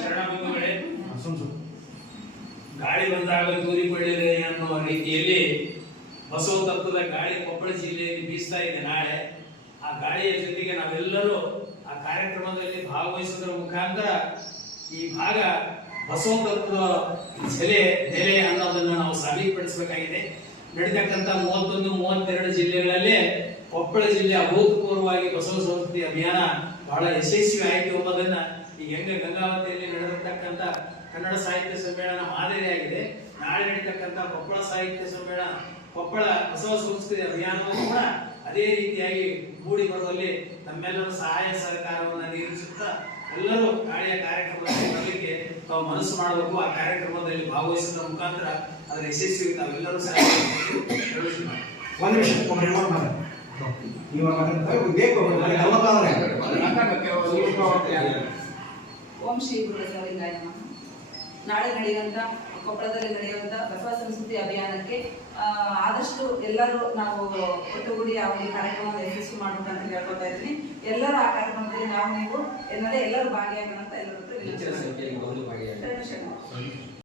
ಶರಣಬಂಧುಗಳೇ, ಗಾಳಿ ಬಂದಾಗ ತೂರಿಕೊಳ್ಳಿದೆ ಅನ್ನುವ ರೀತಿಯಲ್ಲಿ ಬಸವ ತತ್ವದ ಗಾಳಿ ಕೊಪ್ಪಳ ಜಿಲ್ಲೆಯಲ್ಲಿ ಬೀಸ್ತಾ ಇದೆ. ನಾಳೆ ಆ ಗಾಳಿಯ ಜೊತೆಗೆ ನಾವೆಲ್ಲರೂ ಆ ಕಾರ್ಯಕ್ರಮದಲ್ಲಿ ಭಾಗವಹಿಸುವುದರ ಮುಖಾಂತರ ಈ ಭಾಗ ಬಸವ ತತ್ವದ ನೆಲೆ ಅನ್ನೋದನ್ನು ನಾವು ಸಾಬೀತುಪಡಿಸಬೇಕಾಗಿದೆ. ನಡೀತಕ್ಕಂಥ 31, 32 ಜಿಲ್ಲೆಗಳಲ್ಲಿ ಕೊಪ್ಪಳ ಜಿಲ್ಲೆ ಅಭೂತಪೂರ್ವವಾಗಿ ಬಸವ ಸಂಸ್ಕೃತಿ ಅಭಿಯಾನ ಬಹಳ ಯಶಸ್ವಿ ಆಯಿತು ಎಂಬುದನ್ನ ಈ ಗಂಗಾವತಿಯಲ್ಲಿ ನಡೆದಿರ್ತಕ್ಕಂಥ ಕನ್ನಡ ಸಾಹಿತ್ಯ ಸಮ್ಮೇಳನ ಮಾದರಿಯಾಗಿದೆ. ನಾಳೆ ನಡೀತಕ್ಕಂಥ ಕೊಪ್ಪಳ ಸಾಹಿತ್ಯ ಸಮ್ಮೇಳನ, ಕೊಪ್ಪಳ ಬಸವ ಸಂಸ್ಕೃತಿ ಅಭಿಯಾನವನ್ನು ಕೂಡ ಅದೇ ರೀತಿಯಾಗಿ ಮೂಡಿ ಬರುವಲ್ಲಿ ನಮ್ಮೆಲ್ಲರ ಸಹಾಯ ಸಹಕಾರವನ್ನು ನಿರೀಕ್ಷಿಸುತ್ತಾ ಎಲ್ಲರೂ ನಾಳೆಯ ಕಾರ್ಯಕ್ರಮದಲ್ಲಿ ಬರಲಿಕ್ಕೆ ತಾವು ಮನಸ್ಸು ಮಾಡಬೇಕು. ಆ ಕಾರ್ಯಕ್ರಮದಲ್ಲಿ ಭಾಗವಹಿಸುವ ಮುಖಾಂತರ ಅದರ ಯಶಸ್ವಿ ತಾವೆಲ್ಲರೂ ಸಹ ಓಂ ಶ್ರೀ ಗುರುಲಿಂಗಾಯ ನಮಃ. ನಾಳೆ ನಡೆಯುವಂತ ಕೊಪ್ಪಳದಲ್ಲಿ ನಡೆಯುವಂತ ಬಸವ ಸಂಸ್ಕೃತಿ ಅಭಿಯಾನಕ್ಕೆ ಆದಷ್ಟು ಎಲ್ಲರೂ ನಾವು ಒಟ್ಟುಗೂಡಿ ಆ ಒಂದು ಕಾರ್ಯಕ್ರಮವನ್ನು ಯಶಸ್ವಿ ಮಾಡಬೇಕಂತ ಹೇಳ್ಕೊತಾ ಇದ್ದೀನಿ. ಎಲ್ಲರೂ ಆ ಕಾರ್ಯಕ್ರಮದಲ್ಲಿ ನಾವು ನೀವು ಎಲ್ಲರೂ ಭಾಗಿಯಾಗೋಣ ಅಂತ ಎಲ್ಲರೂ ವಿನಂತಿ.